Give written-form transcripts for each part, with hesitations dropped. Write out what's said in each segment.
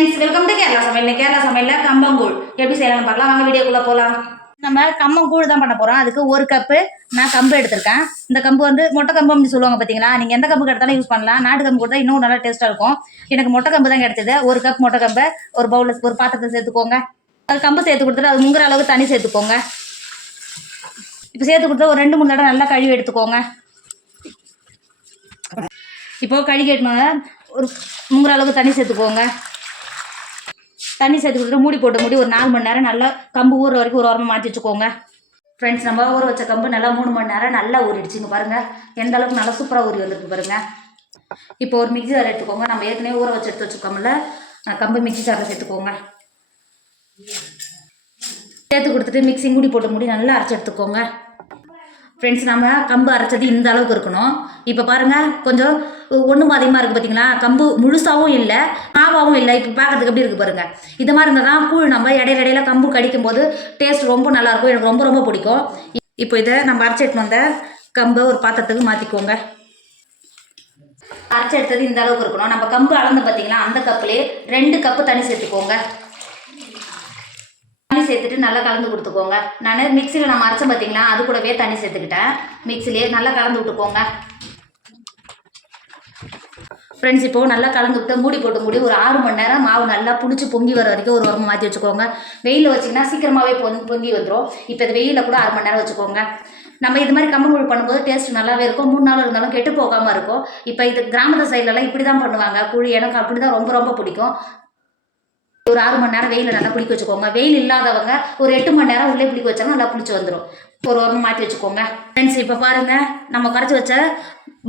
Friends welcome to Kerala சமையல். கேரளா சமையலில் கம்பங்கூழ் எப்படி செய்யலாம்னு பார்க்கலாம். வாங்க வீடியோக்குள்ளே போகலாம். நம்ம கம்பங்கூழ் தான் பண்ண போகிறோம். அதுக்கு ஒரு கப்பு நான் கம்பு எடுத்திருக்கேன். இந்த கம்பு வந்து மொட்டை கம்பு அப்படின்னு சொல்லுவாங்க பார்த்தீங்களா. நீங்கள் எந்த கம்பு எடுத்தாலும் யூஸ் பண்ணலாம். நாட்டு கம்பு கொடுத்தா இன்னும் நல்லா டேஸ்ட்டாக இருக்கும். எனக்கு மொட்டை கம்பு தான் கிடைச்சது. ஒரு கப் மொட்டை கம்பை ஒரு பவுலில் ஒரு பாத்திரத்தை சேர்த்துக்கோங்க. அது கம்பு சேர்த்து கொடுத்துட்டு அது முங்குற அளவுக்கு தண்ணி சேர்த்துக்கோங்க. இப்போ சேர்த்து கொடுத்தா ஒரு 2-3 தடவை நல்லா கழுவி எடுத்துக்கோங்க. இப்போது கழுவி எடுத்துனால ஒரு முங்குற அளவுக்கு தண்ணி சேர்த்துக்கோங்க. தண்ணி சேர்த்து கொடுத்துட்டு மூடி ஒரு 4 மணி நேரம் நல்லா கம்பு ஊற வரைக்கும் ஒரு ஓரமாக மாற்றி வச்சுக்கோங்க. ஃப்ரெண்ட்ஸ், நம்ம ஊற வச்ச கம்பு நல்லா 3 மணி நேரம் நல்லா ஊறிடுச்சுங்க. பாருங்கள் எந்த அளவுக்கு நல்லா சூப்பராக ஊறி வந்துருக்கு பாருங்கள். இப்போ ஒரு மிக்ஸி ஜார் எடுத்துக்கோங்க. நம்ம ஏற்கனவே ஊற வச்சு எடுத்து வச்சுக்கோம்ல, கம்பு மிக்ஸி ஜாரில் சேர்த்துக்கோங்க. சேர்த்து கொடுத்துட்டு மிக்ஸி மூடி நல்லா அரைச்சி எடுத்துக்கோங்க. ஃப்ரெண்ட்ஸ், நம்ம கம்பு அரைச்சது இந்த அளவுக்கு இருக்கணும். இப்போ பாருங்கள் கொஞ்சம் ஒன்றும் அதிகமாக இருக்குது பார்த்தீங்களா. கம்பு முழுசாகவும் இல்லை மாவாகவும் இல்லை. இப்போ பார்க்கறதுக்கு எப்படி இருக்குது பாருங்கள். இது மாதிரி இருந்தால் தான் கூழ் நம்ம இடையில கம்பு கடிக்கும் போது டேஸ்ட் ரொம்ப நல்லாயிருக்கும். எனக்கு ரொம்ப ரொம்ப பிடிக்கும். இப்போ இதை நம்ம அரைச்சி எடுத்து வந்த கம்பை ஒரு பாத்திரத்துக்கு மாற்றிக்கோங்க. அரைச்சி எடுத்தது இந்த அளவுக்கு இருக்கணும். நம்ம கம்பு அளந்து பார்த்தீங்கன்னா அந்த கப்புலேயே 2 கப்பு தண்ணி சேர்த்துக்கோங்க. தண்ணி சேர்த்துட்டு நல்லா கலந்து கொடுத்துக்கோங்க. நான் மிக்சியில் நம்ம அரைச்சோம் பார்த்தீங்களா, அது கூடவே தண்ணி சேர்த்துக்கிட்டேன். மிக்சிலே நல்லா கலந்து விட்டுக்கோங்க. ஃப்ரெண்ட்ஸ், இப்போது நல்லா கலந்து விட்டு மூடி ஒரு 6 மணி நேரம் மாவு நல்லா புளிச்சு பொங்கி வர வரைக்கும் ஒரு உரமாக மாற்றி வச்சுக்கோங்க. வெயிலில் வச்சிங்கன்னா சீக்கிரமாகவே பொங்கி வந்துடும். இப்போ இது வெயிலில் கூட 6 மணி நேரம் வச்சுக்கோங்க. நம்ம இது மாதிரி கம்பங்கூழ் பண்ணும்போது டேஸ்ட் நல்லாவே இருக்கும். 3 நாள் இருந்தாலும் கெட்டு போகாமல் இருக்கும். இப்போ இது கிராமத்து சைட்லலாம் இப்படி தான் பண்ணுவாங்க கூழ். எனக்கு அப்படி தான் ரொம்ப ரொம்ப பிடிக்கும். ஒரு 6 மணி நேரம் வெயிலில் நல்லா புளிக்க வச்சுக்கோங்க. வெயில் இல்லாதவங்க ஒரு 8 மணி நேரம் உள்ளே புளிக்க வச்சாலும் நல்லா புளிச்சு வந்துடும். ஒரு உரமாக மாற்றி வச்சுக்கோங்க. ஃப்ரெண்ட்ஸ், இப்போ பாருங்கள் நம்ம கரைச்சி வச்ச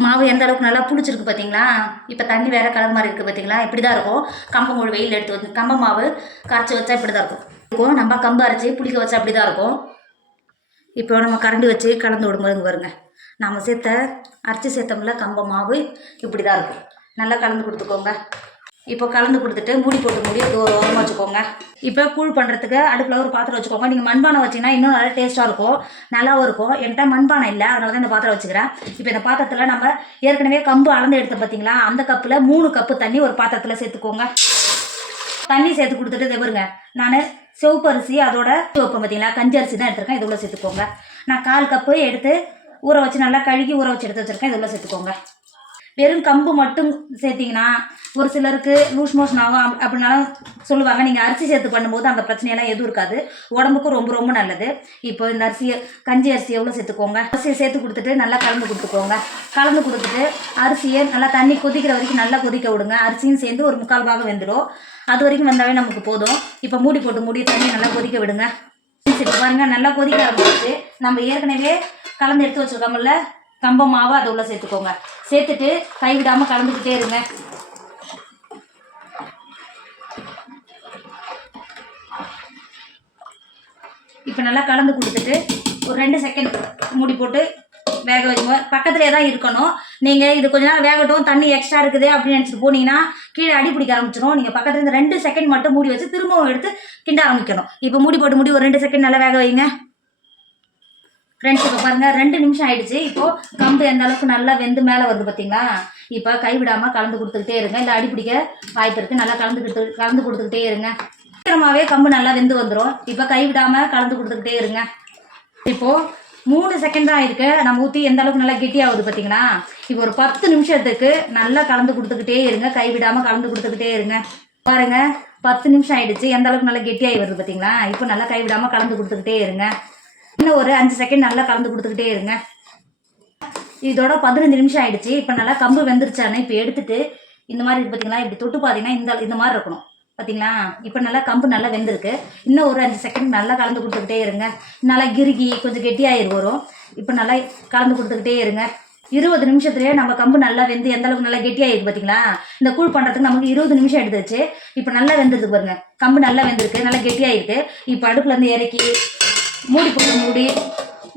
மாவு எந்த அளவுக்கு நல்லா புளிச்சிருக்கு பார்த்தீங்களா. இப்போ தண்ணி வேறு கலர் மாதிரி இருக்குது பார்த்தீங்களா. இப்படி தான் இருக்கும் கம்பங்கூழ் வெயில் எடுத்து வந்து கம்ப மாவு கரைச்சி வச்சா இப்படி தான் இருக்கும். நம்ம கம்பு அரைச்சி புளிக்க வச்சா அப்படி தான் இருக்கும். இப்போ நம்ம கரண்டி வச்சு கலந்து விடும்போது பாருங்க, நம்ம அரைச்சி சேர்த்தோம்ல கம்ப மாவு இப்படி தான் இருக்கும். நல்லா கலந்து கொடுத்துக்கோங்க. இப்போ கலந்து கொடுத்துட்டு மூடி ஒரு ஓரமாக வச்சுக்கோங்க. இப்போ கூழ் பண்ணுறதுக்கு அடுப்பில் ஒரு பாத்திரம் வச்சுக்கோங்க. நீங்கள் மண்பானை வச்சிங்கன்னா இன்னும் நல்லா டேஸ்ட்டாக இருக்கும், நல்லாவும் இருக்கும். என்கிட்ட மண்பானை இல்லை, அதனால தான் இந்த பாத்திரம் வச்சுக்கிறேன். இப்போ இந்த பாத்திரத்தில் நம்ம ஏற்கனவே கம்பு அளந்து எடுத்து பார்த்தீங்களா, அந்த கப்பில் 3 கப்பு தண்ணி ஒரு பாத்திரத்தில் சேர்த்துக்கோங்க. தண்ணி சேர்த்து கொடுத்துட்டு இதை பாருங்க, நான் சிவப்பு அரிசி அதோட வைப்பேன் பார்த்தீங்களா, கஞ்சி அரிசி தான் எடுத்துருக்கேன். இது உள்ள சேர்த்துக்கோங்க. நான் 1/4 கப்பு எடுத்து ஊற வச்சு நல்லா கழுகி ஊற வச்சு எடுத்து வச்சுருக்கேன். இது உள்ள சேர்த்துக்கோங்க. வெறும் கம்பு மட்டும் சேர்த்திங்கன்னா ஒரு சிலருக்கு லூஸ் மோஷன் ஆகும் அப்படின்னாலும் சொல்லுவாங்க. நீங்கள் அரிசி சேர்த்து பண்ணும்போது அந்த பிரச்சனையெல்லாம் எதுவும் இருக்காது. உடம்புக்கும் ரொம்ப ரொம்ப நல்லது. இப்போ இந்த கஞ்சி அரிசி எவ்வளோ சேர்த்துக்கோங்க. அரிசியை சேர்த்து கொடுத்துட்டு நல்லா கலந்து கொடுத்துக்கோங்க. கலந்து கொடுத்துட்டு அரிசியை நல்லா தண்ணி கொதிக்கிற வரைக்கும் நல்லா கொதிக்க விடுங்க. அரிசியும் சேர்ந்து ஒரு 3/4 பாகம் வெந்துடும். அது வரைக்கும் வந்தாவே நமக்கு போதும். இப்போ மூடி தண்ணி நல்லா கொதிக்க விடுங்க. இப்போ பாருங்கள் நல்லா கொதிக்க ஆரம்பிச்சு நம்ம ஏற்கனவே கலந்து எடுத்து வச்சுருக்கோம்ல கம்ப மாவை அதை உள்ள சேர்த்துக்கோங்க. சேர்த்துட்டு கைவிடாமல் கலந்துக்கிட்டே இருங்க. இப்போ நல்லா கலந்து கொடுத்துட்டு ஒரு 2 செகண்ட் மூடி போட்டு வேக வைங்க. பக்கத்துலேயே தான் இருக்கணும். நீங்கள் இது கொஞ்ச நேரம் வேகட்டும், தண்ணி எக்ஸ்ட்ரா இருக்குது அப்படின்னு நினச்சிட்டு போனீங்கன்னா கீழே அடி பிடிக்க ஆரம்பிச்சிடும். நீங்கள் பக்கத்துலேருந்து 2 செகண்ட் மட்டும் மூடி வச்சு திரும்பவும் எடுத்து கிண்ட ஆரம்பிக்கணும். இப்போ மூடி ஒரு 2 செகண்ட் நல்லா வேக வைங்க. ஃப்ரெண்ட்ஸ், இப்போ பாருங்கள் 2 நிமிஷம் ஆகிடுச்சு. இப்போது கம்பு எந்த அளவுக்கு நல்லா வெந்து மேலே வருது பார்த்தீங்களா. இப்போ கைவிடாமல் கலந்து கொடுத்துக்கிட்டே இருங்க. இல்லை அடி பிடிக்க வாய்ப்பு இருக்குது. நல்லா கலந்து கொடுத்துக்கிட்டே இருங்க. சீக்கிரமாகவே கம்பு நல்லா வெந்து வந்துடும். இப்போ கைவிடாமல் கலந்து கொடுத்துக்கிட்டே இருங்க. இப்போது 3 செகண்ட் தான் இருக்கு. நம்ம ஊற்றி எந்த அளவுக்கு நல்லா கெட்டியாகுது பார்த்தீங்களா. இப்போ ஒரு 10 நிமிஷத்துக்கு நல்லா கலந்து கொடுத்துக்கிட்டே இருங்க. கைவிடாமல் கலந்து கொடுத்துக்கிட்டே இருங்க. பாருங்கள் 10 நிமிஷம் ஆகிடுச்சு. எந்த அளவுக்கு நல்லா கெட்டியாகி வருது பார்த்தீங்களா. இப்போ நல்லா கைவிடாமல் கலந்து கொடுத்துக்கிட்டே இருங்க. இன்னும் ஒரு 5 செகண்ட் நல்லா கலந்து கொடுத்துக்கிட்டே இருங்க. இதோட 15 நிமிஷம் ஆகிடுச்சு. இப்போ நல்லா கம்பு வெந்துருச்சானே இப்போ எடுத்துட்டு இந்த மாதிரி பார்த்தீங்களா, இப்படி தொட்டு பார்த்தீங்கன்னா இந்த மாதிரி இருக்கணும் பார்த்தீங்களா. இப்போ நல்லா கம்பு நல்லா வெந்திருக்கு. இன்னும் ஒரு 5 செகண்ட் நல்லா கலந்து கொடுத்துக்கிட்டே இருங்க. நல்லா கிறுகி கொஞ்சம் கெட்டியாகிரு வரும். இப்போ நல்லா கலந்து கொடுத்துக்கிட்டே இருங்க. 20 நிமிஷத்துலேயே நம்ம கம்பு நல்லா வெந்து எந்த அளவுக்கு நல்லா கெட்டியாகிருக்கு பார்த்தீங்களா. இந்த கூழ் பண்ணுறதுக்கு நமக்கு 20 நிமிஷம் எடுத்துச்சு. இப்போ நல்லா வெந்துருக்கு பாருங்க. கம்பு நல்லா வெந்திருக்கு, நல்லா கெட்டியாகிருக்கு. இப்போ அடுப்புலேருந்து இறக்கி மூடி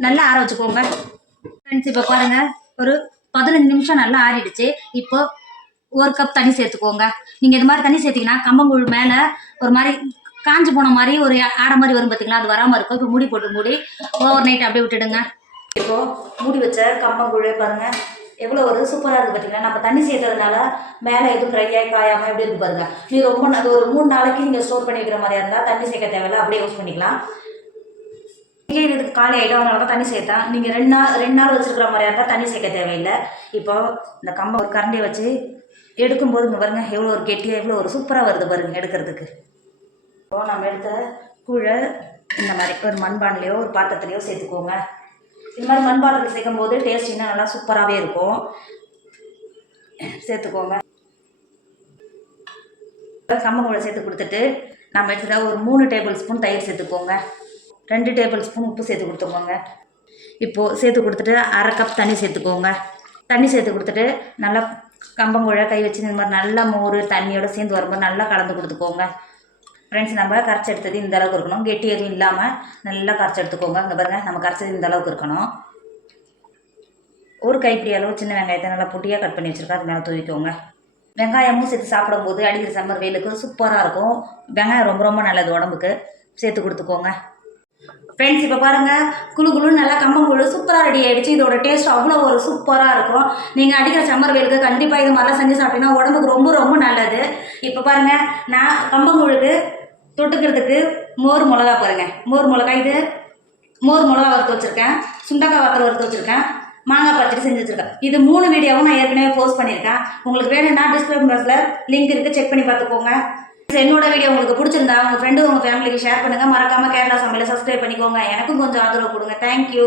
நல்லா ஆற வச்சுக்கோங்க. ஃப்ரெண்ட்ஸ், இப்போ பாருங்கள் ஒரு 15 நிமிஷம் நல்லா ஆறிடுச்சு. இப்போ 1 கப் தண்ணி சேர்த்துக்கோங்க. நீங்கள் இது மாதிரி தண்ணி சேர்த்திங்கன்னா கம்பங்கூழ் மேலே ஒரு மாதிரி காஞ்சி போன மாதிரி ஒரு ஆடை மாதிரி வரும் பார்த்தீங்களா, அது வராமல் இருக்கும். இப்போ மூடி ஓவர் நைட் அப்படியே விட்டுடுங்க. இப்போது மூடி வச்ச கம்பங்கூழே பாருங்கள் எவ்வளோ ஒரு சூப்பராக இருக்குது பார்த்தீங்களா. நம்ம தண்ணி சேர்த்ததுனால மேலே எதுவும் ட்ரையாக காயாமல் எப்படி இருக்கு பாருங்க. நீ ரொம்ப அது ஒரு 3 நாளைக்கு நீங்கள் ஸ்டோர் பண்ணி வைக்கிற மாதிரியா இருந்தால் தண்ணி சேர்க்க தேவையில்லை, அப்படியே யூஸ் பண்ணிக்கலாம். நீங்கள் இதுக்கு காலி ஆகிடும், அதனால தான் தண்ணி சேர்த்தா. நீங்கள் 2 நாள் வச்சுருக்கிற மாதிரியா இருந்தால் தண்ணி சேர்க்க தேவையில்லை. இப்போ இந்த கம்பை ஒரு கரண்டியை வச்சு எடுக்கும்போது இங்கே பாருங்க எவ்வளோ ஒரு கெட்டியாக எவ்வளோ ஒரு சூப்பராக வருது பாருங்க எடுக்கிறதுக்கு. இப்போ நம்ம எடுத்த கூழை இந்த மாதிரி ஒரு மண்பானையிலையோ ஒரு பாத்திரத்துலையோ சேர்த்துக்கோங்க. இந்த மாதிரி மண்பாத்திரத்தில் சேர்க்கும் போது டேஸ்ட் இன்னும் நல்லா சூப்பராகவே இருக்கும். சேர்த்துக்கோங்க. கம்பங்கூழை சேர்த்து கொடுத்துட்டு நம்ம எடுத்துகிட்ட ஒரு 3 டேபிள் ஸ்பூன் தயிர் சேர்த்துக்கோங்க. 2 டேபிள் ஸ்பூன் உப்பு சேர்த்து கொடுத்துக்கோங்க. இப்போது சேர்த்து கொடுத்துட்டு 1/2 கப் தண்ணி சேர்த்துக்கோங்க. தண்ணி சேர்த்து கொடுத்துட்டு நல்லா கம்பங்கூழை கை வச்சு இந்த மாதிரி நல்லா மோர் தண்ணியோட சேர்ந்து வரும்போது நல்லா கலந்து கொடுத்துக்கோங்க. ஃப்ரெண்ட்ஸ், நம்ம கரைச்சி எடுத்தது இந்த அளவுக்கு இருக்கணும். கெட்டி எதுவும் இல்லாமல் நல்லா கரைச்சி எடுத்துக்கோங்க. இங்கே பாருங்கள், நம்ம கரைச்சது இந்த அளவுக்கு இருக்கணும். ஒரு கைப்பிடி அளவு சின்ன வெங்காயத்தை நல்லா பொட்டியாக கட் பண்ணி வச்சுருக்கேன், அது மேலே தூவிக்கோங்க. வெங்காயமும் சேர்த்து சாப்பிடும்போது அடிக்கிற சம்மர் வெயிலுக்கு சூப்பராக இருக்கும். வெங்காயம் ரொம்ப ரொம்ப நல்லது உடம்புக்கு, சேர்த்து கொடுத்துக்கோங்க. ஃப்ரெண்ட்ஸ், இப்போ பாருங்கள் குழு குழுன்னு நல்லா கம்பங்கூழு சூப்பராக ரெடி ஆகிடுச்சு. இதோட டேஸ்ட் அவ்வளோ ஒரு சூப்பராக இருக்கும். நீங்கள் அடிக்கிற சம்மர் வெயிலுக்கு கண்டிப்பாக இது மாதிரிலாம் செஞ்சு சாப்பிட்டீங்கன்னா உடம்புக்கு ரொம்ப ரொம்ப நல்லது. இப்போ பாருங்கள், நான் கம்பங்கூழுக்கு தொட்டுக்கிறதுக்கு மோர் மிளகா பாருங்கள், மோர் மிளகா இது மோர் மிளகா வறுத்து வச்சுருக்கேன், சுண்டக்காய் வறுத்து வச்சுருக்கேன், மாங்காய் பச்சடி செஞ்சு வச்சுருக்கேன். இது 3 வீடியோவும் நான் ஏற்கனவே போஸ்ட் பண்ணியிருக்கேன். உங்களுக்கு வேணும்னா டிஸ்கிரிப்ஷன் பாக்ஸில் லிங்க் இருக்குது, செக் பண்ணி பார்த்துக்கோங்க. என்னோட வீடியோ உங்களுக்கு பிடிச்சிருந்தா உங்கள் ஃப்ரெண்டு உங்கள் ஃபேமிலிக்கு ஷேர் பண்ணுங்கள். மறக்காமல் கேரளா சமையலை சப்ஸ்கிரைப் பண்ணிக்கோங்க. எனக்கும் கொஞ்சம் ஆதரவு கொடுங்க. தேங்க்யூ.